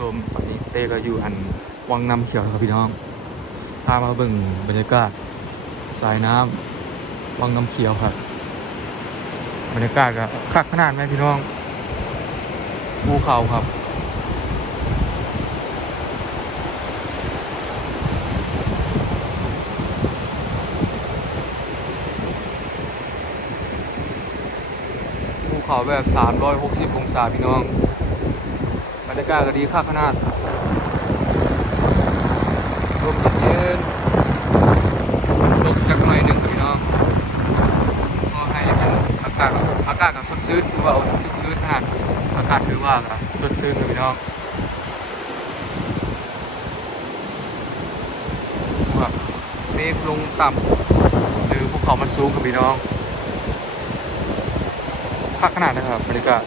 ชมตอนนี้เต้ก็อยู่อันวังน้ำเขียวครับพี่น้องพามาเบิ่งบรรยากาศสายน้ำวังน้ำเขียวครับบรรยากาศก็คักขนาดไหมพี่น้องภูเขาครับภูเขาแบบ 360 องศาพี่น้อง บรรยากาก็ดีคักขนาดลมเย็นๆลมจักหน่อยหนึ่งครับพี่น้องก็ให้มันอากาศอากาศก็สดชื่นคือว่าเอาชื้นๆขนาดอากาศถือว่าก็สดชื่นครับพี่น้องแบบเมฆลงต่ำหรือภูเขามันสูงครับพี่น้องพักขนาดนะครับบรรยากาศ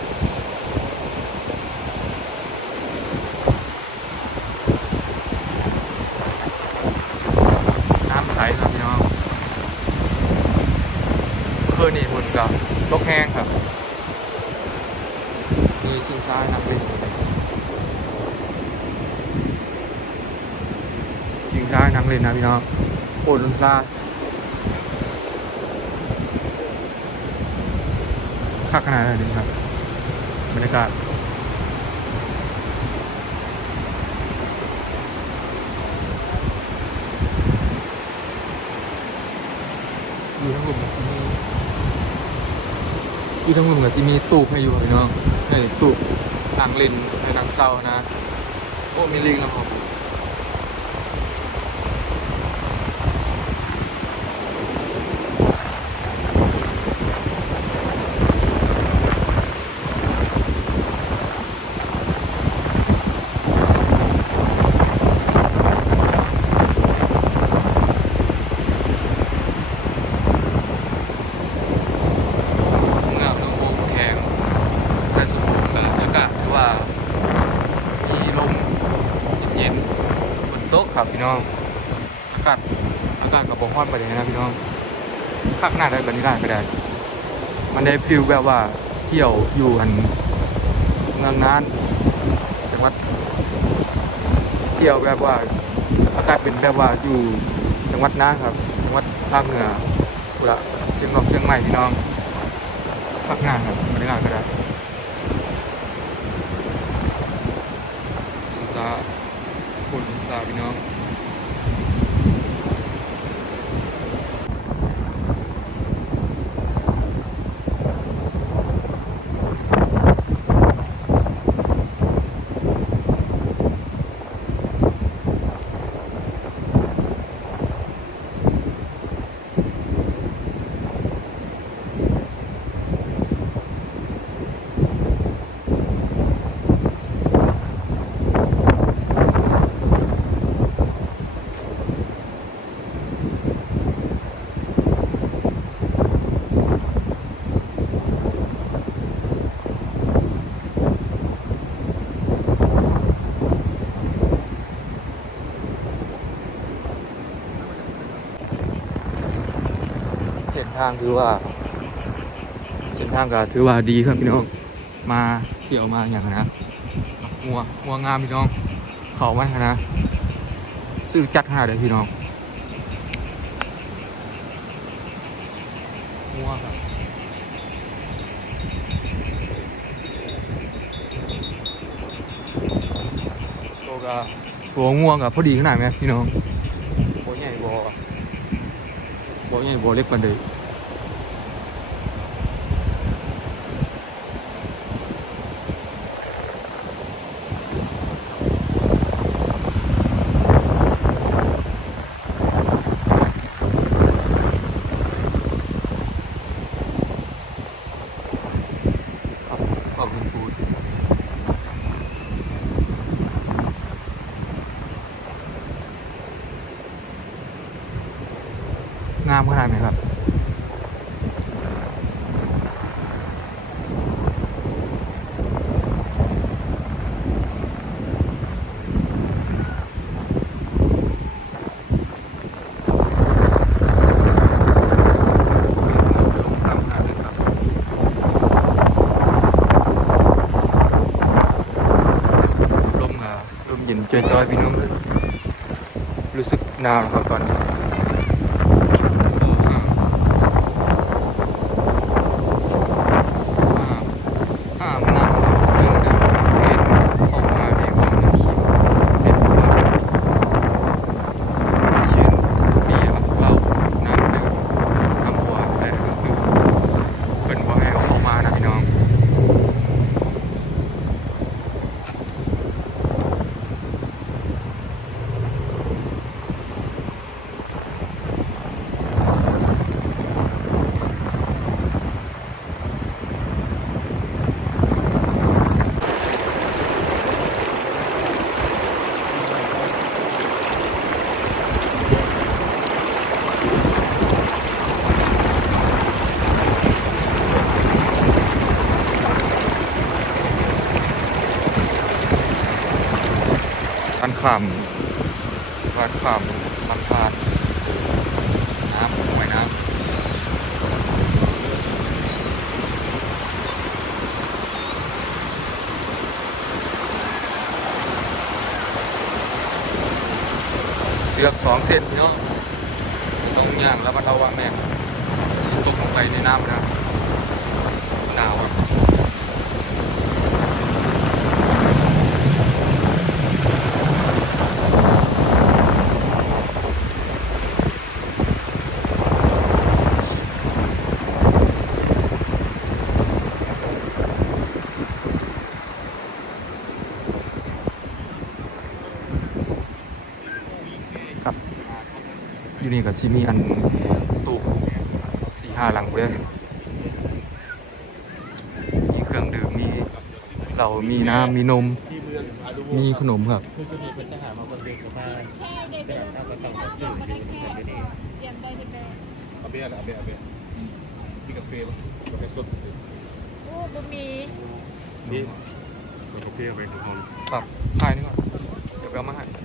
น้ำใสครับพี่น้องเพื่อนี่มัน กับลกแห้งครับมีชิงช้านักเล่นชิงช้านักเล่นนะพี่น้องโอดลนซาพักขนาดนี้ครับบรรยากาศอยู่ทั้งหมดกับ ที่นี่อทั้งหมดกับที่มีตู้ให้อยู่พี่น้องให้ตู้นางเล่นในนางเศร้านะ โอ้มีลิงแล้วผมเมื่อลงโมแข็งใส่สมุนบรรยากาศถือว่า มีลมเย็นๆบนโต๊ะครับพี่น้อง อากาศอากาศกับบ่ฮ้อนไปเลยนะพี่น้อง ข้างหน้าได้แบบนี้ได้ก็ได้ มันได้ฟิลแบบว่าเที่ยวอยู่อันเมืองนั้นจังหวัดเที่ยวแบบว่าอากาศเป็นแบบว่าอยู่จังหวัดน่าครับจังหวัดภาคเหนือกุละเชียงรายเชียงใหม่พี่น้องภาคหน้าครับบรรยากาศก็ได้สินซาคนสินซาพี่น้องางถือว่า เส้นทางก็ถือว่าดีครับพี่น้อง มาเที่ยวมาอย่างนะงัวงัวงามพี่น้อง เขามันนะซื้อจัดขนาดเลยพี่น้องงัวครับตัวก็ตัวง่วงกับพอดีขนาดไหมพี่น้องโบใหญ่โบโบใหญ่โบเล็กกว่าเดิม ขอบคุณฟูดงามขนาดไหนครับ ลมกับ จอยพี่น้องรู้สึกหนาวนะครับตอนนี้อ่าอ่ามันหนาวเครื่องดื่มเย็นเข้ามาในห้องน้ำเขียวเป็นครับเช่นเบียร์เหล้าน้ำดื่มน้ำหวานและเครื่องดื่มเพิ่นบ่ให้เอาเข้ามานะพี่น้อง บ้าน ขามบ้านขามบ้านพานน้ำหน่วยน้ำเสือกสองเส้นเนาะต้องย่างแล้วมันเอาว่าแม่งตกลงไปในน้ำนะหนาวอะครับ สิมีอันตู้สี่ห้าหลังเลยมีเครื่องดื่มมีเรามีน้ำมีนม มีขนมครับเป็นทหารมาคนเดียวมาแค่ในแสเดืดอนงเท่าประตังมาซื้ออยู่ที่ไหนกันนี่ตรียมได้ที่แม่อาเบียนะอาเบียอาเบียพี่กาแฟกาแฟสดโอ้บะหมี่นี่กาแฟไปทุกคนปรับถ่ายนี่ก่อนเดี๋ยวไปเอามาให้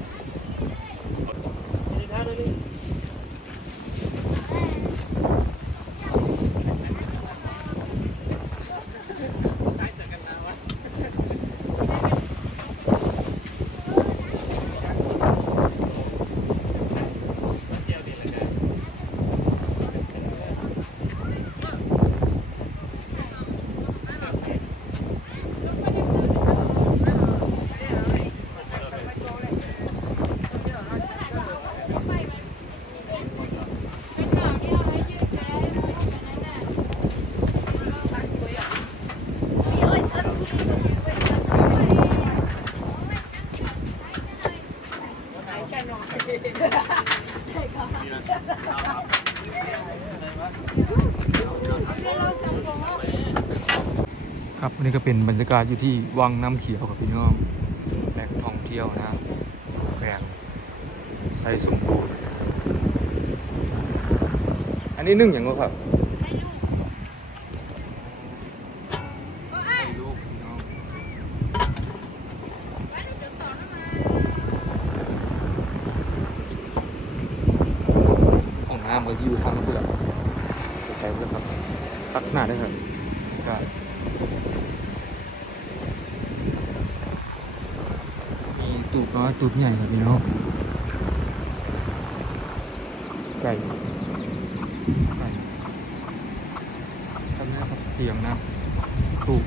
อันนี้ก็เป็นบรรยากาศอยู่ที่วังน้ำเขียวกับพี่น้องแหล่งท่องเที่ยวนะแหล่งไซสมบูรณ์อันนี้นึ่งอย่างไรครับไส้ลูกพี่น้องของน้ำก็อยู่ทางเปลือกใช้เปลือกครับตักหน้าได้ครับก็ มี ตูบก็ตูบใหญ่ครับพี่น้องไก่ไก่สัญญาครับเสียงนะตูบ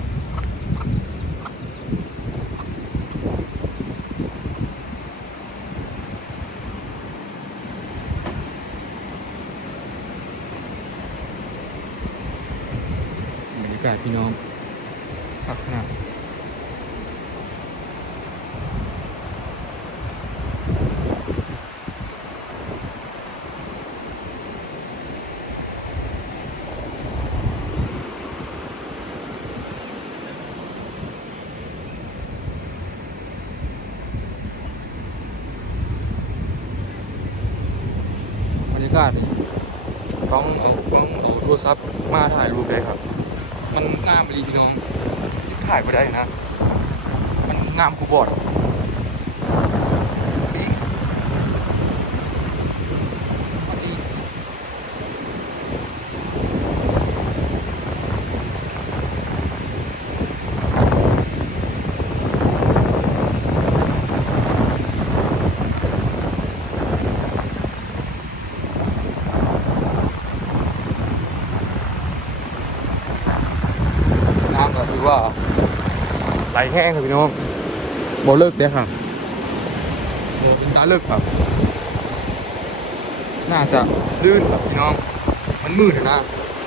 บรรยากาศพี่น้องพักขนาด บรรยา กาศนี่ต้องเอาต้องเอาโทรศัพท์มาถ่ายรูปเลยครับ มันงามเลยพี่น้องถ่ายไม่ได้นะ มันงามกูบอด แห้งครับพี่น้องบ่เลิกเด้อครับโอ้เป็นตาเลิกครับ น่าจะลื่นครับพี่น้อง มันมืดนะ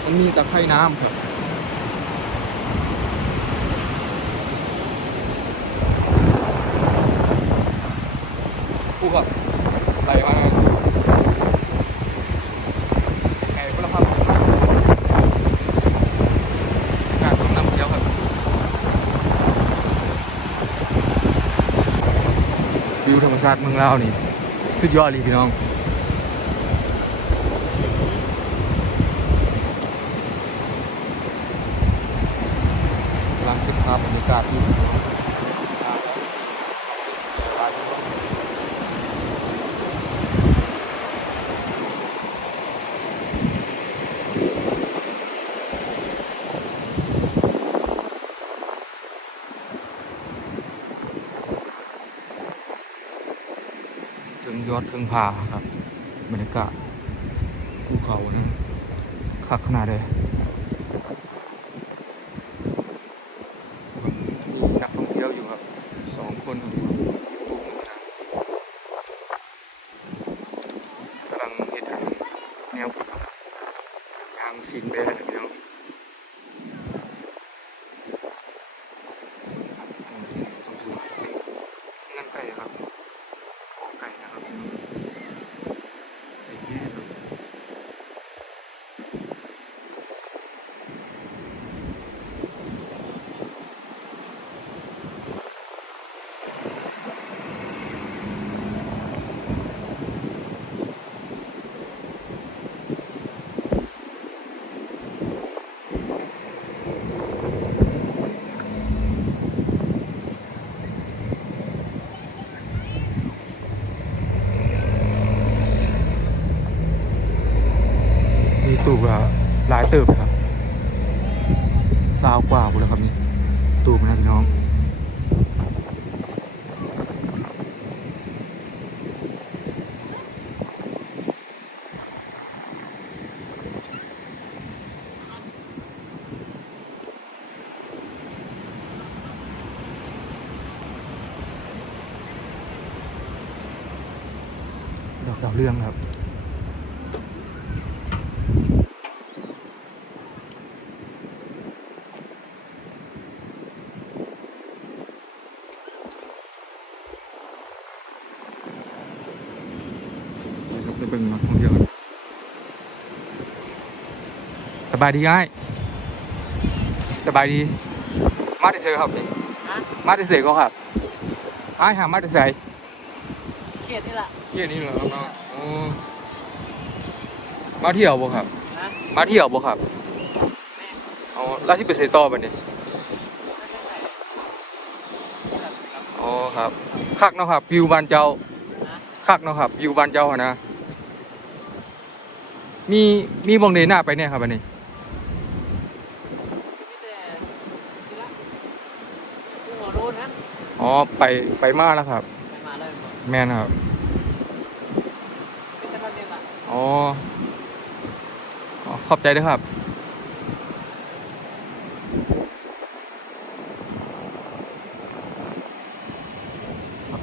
มันมีตะไคร่น้ำครับผู้กับไหลมาไงพลพับงานต้องนำเที่ยวครับวิวธรรม ชาติเมืองลาวนี่ สุดยอดเลยพี่น้องกำลังเก็บภาพบรรยากาศที่ อดถึงพาครับบรรยากาศภูเขานะคักขนาดเลย มีนักท่องเที่ยวอยู่ครับสองคนครับปุ๊กนะกำลังเห็นทางแนวทางสินแดงพี่น้องต้องสูงเงินไก่ครับกอไก่นะครับไอ้ที่ครับ มีตูบอะหลายเติบเลยครับซาวกว่าหมดแล้วครับนี่ตูบนะพี่น้อง ดอกดาวเรื่องครับไปครับไปเบิ่งนักท่องเที่ยวกันสบายดีง่ายสบายดี มาแต่เฉยครับนี่ฮะมาแต่เฉยก็ครับอ้ายหามาแต่เฉยเขียดนี่แหละเที่ยวนี้เหรอครับเนาะอ๋อมาเที่ยวบ่ครับ นะมาเที่ยวบ่ครับอ๋อแล้วที่ไปเซต่อบัดนี้อ๋อครับคักเนาะครับวิวบ้านเจ้าคักเนาะครับวิวบ้านเจ้าหั่นนะ มีมีบองเดหน้าไปเนี่ยครับอันนี้ มีแต่ทีละกูหัวโดนฮะอ๋อไปไปมาแล้วครับ ไปมาเลยหมดแม่นครับ เป็นแต่คนเดียวอะ อ๋ออ๋อ ขอบใจด้วยครับ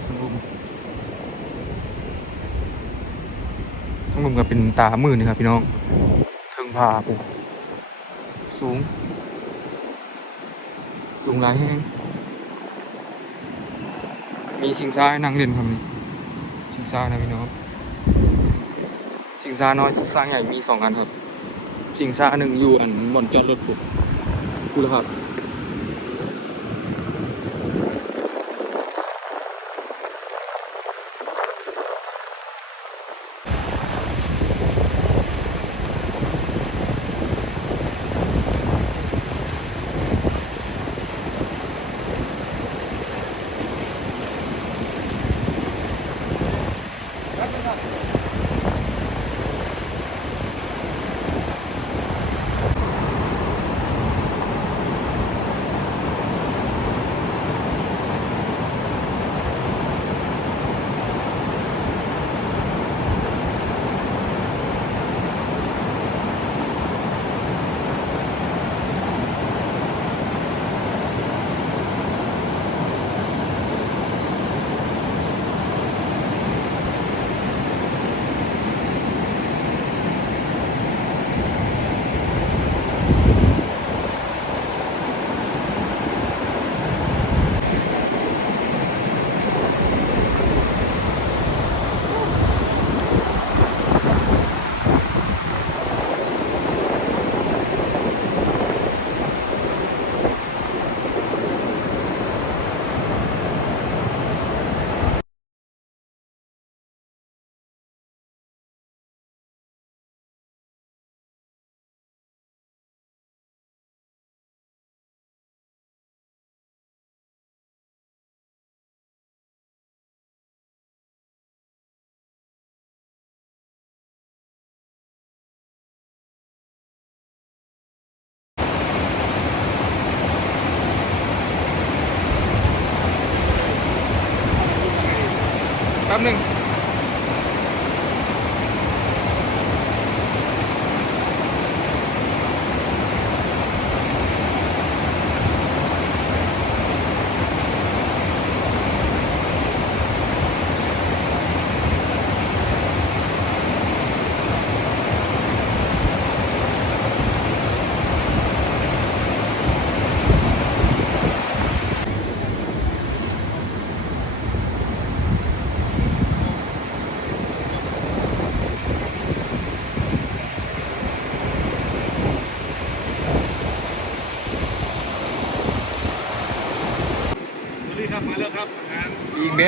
ทั้งลุมทั้งลุมก็เป็นตามือนี่ครับพี่น้องเทิงผาปุสูง สูงหลายแห้งมีชิงช้าให้นั่งเล่นครับนี่ชิงช้านะพี่น้องชิงช้าน้อยชิงช้าใหญ่มีสองอันครับ ชิงช้าหนึ่งอยู่อันบอนจอดรถผมกูแล้วครับ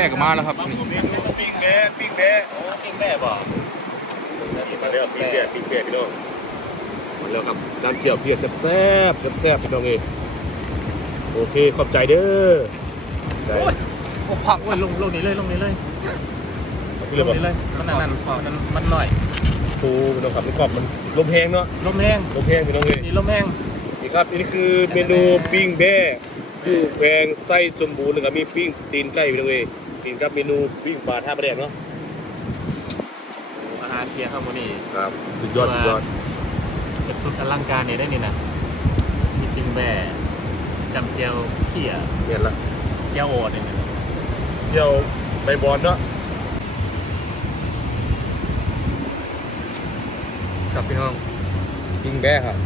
ยิงแบกมาแล้วครับบางนี่คนเมนูปิ้งแบ่ปิ้งแบ่โอ้ปิ้งแบ่บ่นี่มาแล้วปิ้งแบ่ปิ้งแบ่พี่น้องมาแล้วครับน้ำเจียวเพียแซ่บๆแซ่บๆพี่น้องเองโอเคขอบใจเด้อใจโอ้ผักโอ้ยลงลงนี้เลยลงนี้เลยคือลเลยงบอกนี้เลยมันนั่นมันมันหน่อยปูพี่น้องครับนี่กรอบมันลมแห้งเนาะลมแห้งลมแห้งพี่น้องเอ้ยนี่ลมแห้งนี่ครับอันนี้คือเมนูปิ้งแบ่ปูแพงไส้สมบูรณ์แล้วก็มีปิ้งตีนไก่พี่น้องเอ้ย กินกับเมนูปิ้งปลาท่าประแดงเนาะอาหารเทียข้าวมันนี่ครับสุดยอดสุดยอดเป็นสุดอลังการนี่ได้นี่นะมีปิงแบ่จำเจียวเขี่ยเนี่ยละเจียวโอดนี่นะเที่ยวใบบอลเนาะครับพี่น้องยิงแบกครับ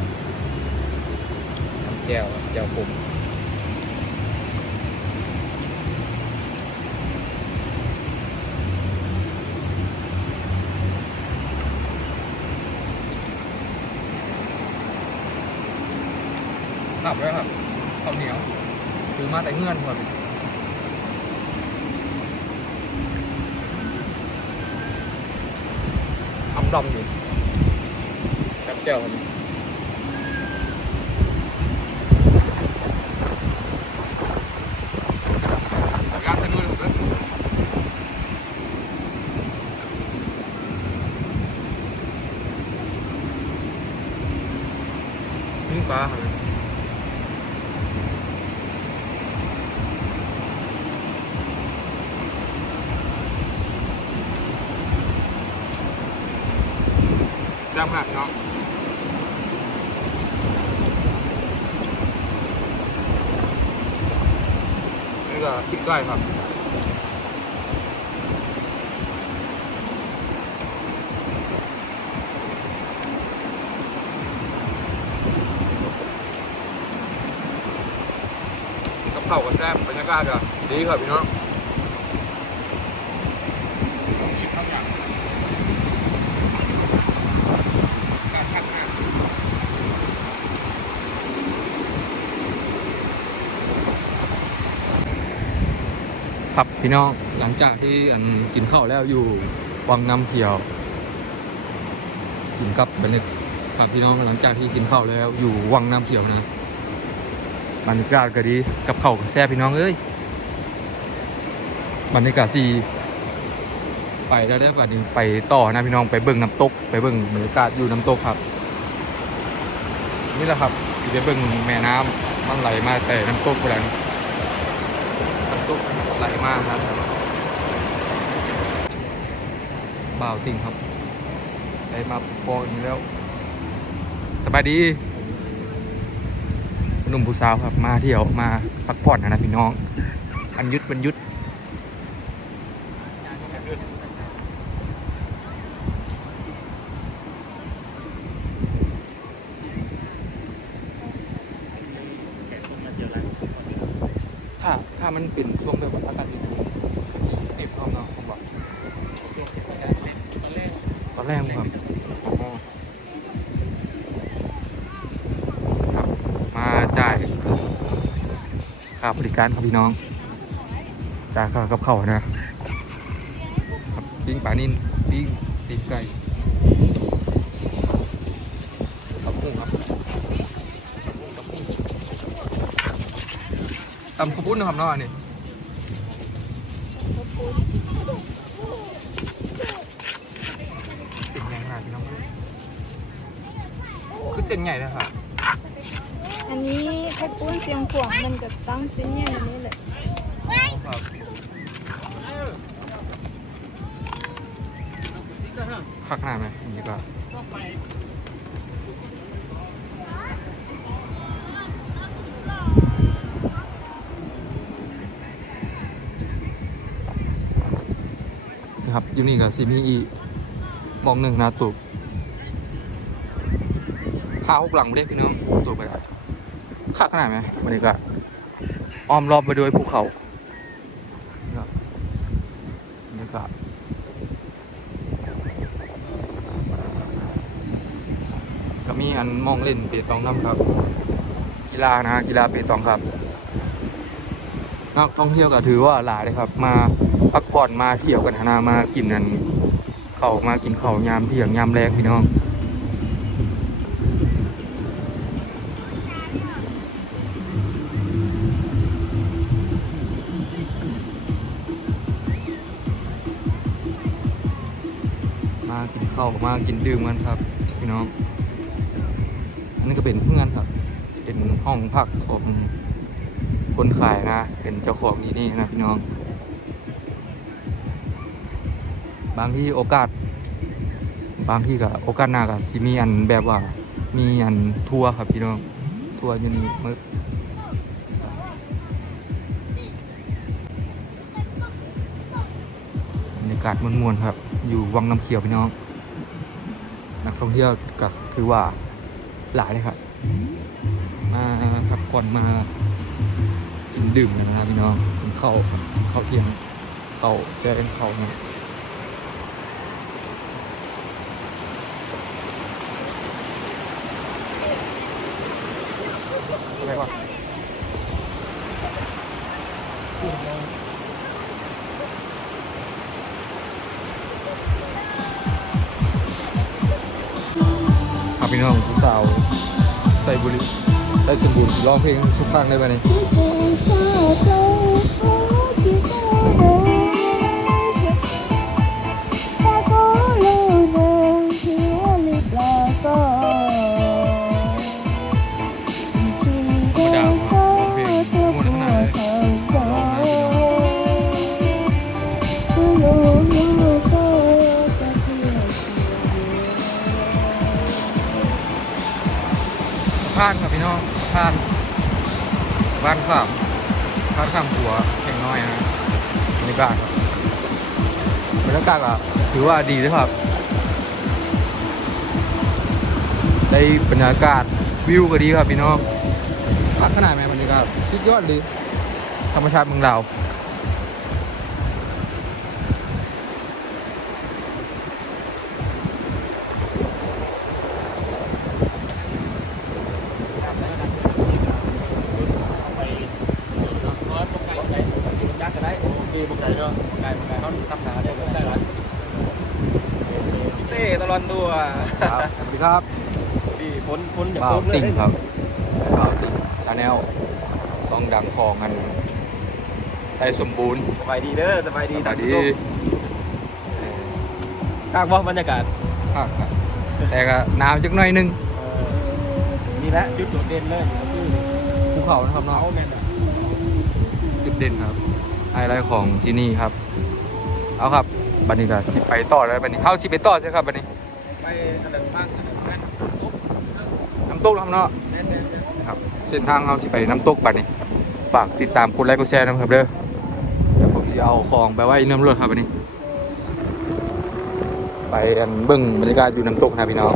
น้ำแก้วครับแก้วขม ขับด้วยครับข้าวเหนียวถือมาแต่เงื่อนคนทำดำอยู่จับแก้วครับการสนุกเลยปิ้งปลาครับจำหักเนาะนี่ ก็พริกไก่ครับกับเผาวกับแซ่บบรรยากาศก็ดีครับพี่น้อง ครับพี่น้องหลังจากที่กินข้าวแล้วอยู่วังน้ำเขียวกินกับบรรยากาศพี่น้องหลังจากที่กินข้าวแล้วอยู่วังน้ำเขียวนะบรรยากาศก็ดีกับเขาวกับแซ่พี่น้องเอ้ยบรรยากาศสีไปแล้วได้อบัดนี้ไปต่อนะพี่น้องไปเบิ่งน้ำตก ไปเบิ่งบรรยากาศอยู่น้ำตกครับ นี่แหละครับที่ได้เบิ่งแม่น้ำมันไหลมาแต่น้ำตกไปแล้วน้ำ ตกไหลมาครับบ่าวติ่งครับได้มาพออย่างนี้แล้ว สบายดี หนุ่มผู้สาวครับมาเที่ยวมาพักผ่อนนะพี่น้องอันยุดวันยุดถ้าถ้ามันเป็นช่วงแบบอากาศดีๆเน็บพร้อมเนาะผมบอกตอนแรกผมแบบอ๋อครับมาจ่าย ค่าบริการครับพี่น้องจ่ายค่ากับเขานะครับปิ้งปลานิ่นปิ้งตีนไก่ข้าวปุ้งครับตำข้าวปุ้นนะครับเนาะอันนี่เส้นใหญ่ขนาดพี่น้องคือเส้นใหญ่นะครับ นนี้ปุ้นเสียงขวางมันกับตั้งเส้นใหญ่อันนี้แหละคักหน้าไหมดีกว่านะครับอยู่นี่กับซีมีอีมองหนึ่งนะตูบห้าหกหลังไม่ได้พี่น้องตูบไปได้ คักขนาดไหมบรรยากาศอ้อมรอบไปด้วยภูเขานะครับรรยากาศก็มีอันมองเล่นเปตองน้ำครับ กีฬานะกีฬาเปตองครับนักท่องเที่ยวก็ถือว่าหลายเลยครับ มาพักผ่อนมาเที่ยวกันนะมากินนันเขามากินเขายามเที่ยงยามแรกพี่น้อง มากินข้าวมากินดื่มกันครับพี่น้องอันนี้ก็เป็นเพื่อนครับ เป็นห้องพักของคนขายนะ เป็นเจ้าของที่นี่นะพี่น้อง บางที่โอกาส บางที่ก็โอกาสหน้าก็สิมีอันแบบว่ามีอันทัวร์ครับพี่น้องทัวร์อยู่นี่มึกากาศมวนๆครับ อยู่วังน้ำเขียวพี่น้อง นักท่องเที่ยวก็คือว่าหลายเลยครับ มาพักผ่อนมากินดื่มกันนะครับพี่น้องกินข้าวข้าวเที่ยงข้าวแกงข้าวเนี่ยอะไรวะ บุรีได้สมบูรณ์ร้องเพลงสุกฟังได้ไหมเนี่ย ผ่านครับพี่น้องผ่านบ้านข้ามผ่านข้ามหัวแข่งน้อยนะบรรยากาศบรรยากาศก็ถือว่าดีเลยครับ ได้บรรยากาศวิวก็ดีครับพี่น้องพักขนาดไหมบรรยากาศสุดยอดเลยธรรมชาติเมืองเราว ไปร้อยปกไก่ไก่ยักษ์ก็ได้โอเคปกไก่เนาะไก่ไก่เขาทำหนาได้ได้หลาย เต้ตลอดตัว ครับสวัส ดีครับดีฝนฝนอย่าบ่าวตกเลยติ่งครับบ่าวติ่งชาแนลซองดังของกันได้สมบูรณ์สบายดีเด้อสบายดีสวัสดีกากบ่บรรยากาศภาคครับแต่ก็หนาวจักหน่อยหนึงเออนี่แหละจุดโดดเด่นเลยก็คือภูเขานะครับเนาะเขาแมนอะจุดเด่นครับไฮไลท์ของที่นี่ครับ เอาครับบันนี้ก็สิไปต่อแล้วบันนี้เข้าสิไปต่อใช่ครับบันนี้ไปอันนั้นบ้างอันนั้นแม่นตุ๊บ น้ำตกแล้วเนาะครับเส้นทางเราสิไปน้ำตกบัดนี้ฝากติดตามกดไลค์กดแชร์นะครับเด้อเดี๋ยวผมจะเอาของไปไว้เนื้อรถครับบัดนี้ ไปอันเบิ่งบรรยากาศอยู่น้ำตกนะพี่น้อง